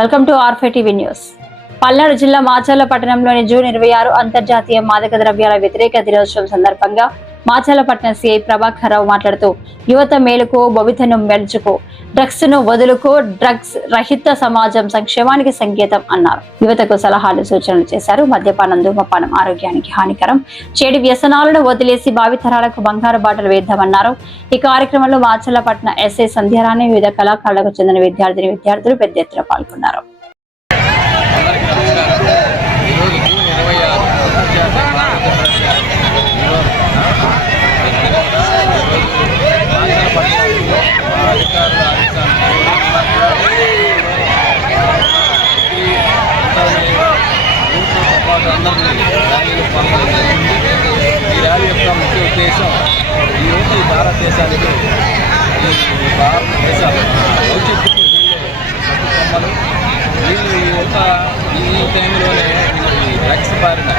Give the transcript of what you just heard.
Welcome to ఆర్5 TV news. Palnadu జిల్లా మాచర్ల పట్టణంలోని జూన్ 26 అంతర్జాతీయ మాదక ద్రవ్యాల వ్యతిరేక దినోత్సవం సందర్భంగా మాచర్లపట్నం సిఐ ప్రభాకర్ రావు మాట్లాడుతూ యువత మేలుకో భవితను మెలుచుకో, డ్రగ్స్ ను వదులుకో, డ్రగ్స్ రహిత సమాజం సంక్షేమానికి సంకేతం అన్నారు. యువతకు సలహాలు సూచనలు చేశారు. మద్యపానం ధూమపానం ఆరోగ్యానికి హానికరం, చెడు వ్యసనాలను వదిలేసి భావితరాలకు బంగారు బాటలు వేద్దామన్నారు. ఈ కార్యక్రమంలో మాచర్లపట్నం ఎస్ఐ సంధ్యారాణి, వివిధ కళాకారులకు చెందిన విద్యార్థులు పెద్ద ఎత్తున పాల్గొన్నారు. ఈ ర్యాలీ యొక్క ముఖ్య ఉద్దేశం ఈరోజు ఈ భారతదేశానికి భవిష్యత్తుకు వీళ్ళు ఈ టైంలోనే ఈ డ్రగ్స్ బారిన